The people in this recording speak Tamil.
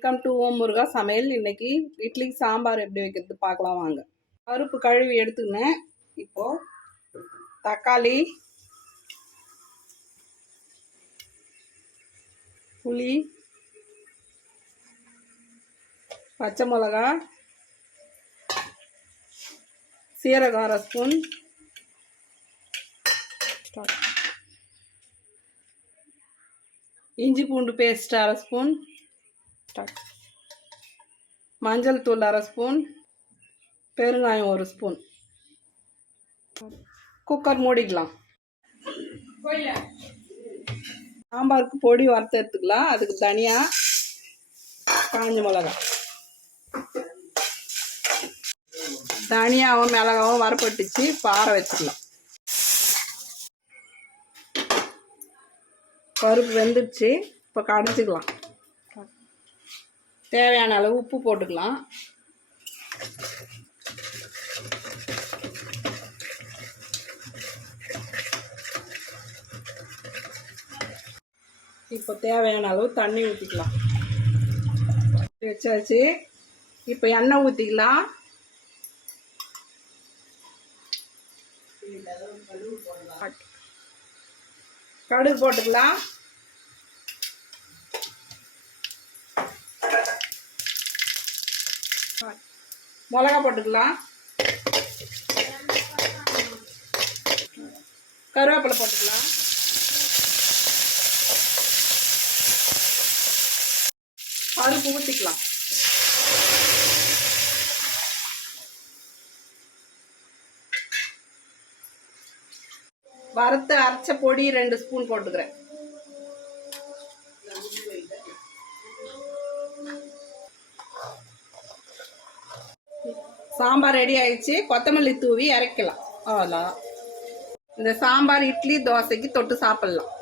வெல்கம் டு ஓம் முருகா சமையல். இன்னைக்கு இட்லிக்கு சாம்பார் எப்படி வைக்கிறது பார்க்கலாம் வாங்க. பருப்பு கழுவி எடுத்துக்கினேன். இப்போ தக்காளி, புளி, பச்சை மிளகா, சீரகம் அரை ஸ்பூன், இஞ்சி பூண்டு பேஸ்ட் அரை ஸ்பூன், மஞ்சள் தூள் அரை ஸ்பூன், பெருங்காயம் ஒரு ஸ்பூன். குக்கர் மூடிக்கலாம். சாம்பாருக்கு பொடி வறுத்து எடுத்துக்கலாம். அதுக்கு தனியா, காஞ்ச மிளகா, தனியாவும் மிளகாவும் வறுப்பட்டுச்சு பாற வச்சுக்கலாம். பருப்பு வெந்துடுச்சு. இப்போ கடைச்சிக்கலாம். தேவையான அளவு உப்பு போட்டுக்கலாம். இப்போ தேவையான அளவு தண்ணி ஊற்றிக்கலாம். வச்சாச்சு. இப்போ எண்ணெய் ஊற்றிக்கலாம். கடுகு போட்டுக்கலாம். மிளகா போட்டுக்கலாம். கருவேப்பிலை போட்டுக்கலாம். பருப்பு ஊற்றிக்கலாம். வறுத்து அரைச்ச பொடி 2 ஸ்பூன் போட்டுக்கிறேன். சாம்பார் ரெடி ஆயிடுச்சு. கொத்தமல்லி தூவி இறக்கலாம். அவ்வளோதான். இந்த சாம்பார் இட்லி தோசைக்கு தொட்டு சாப்பிடலாம்.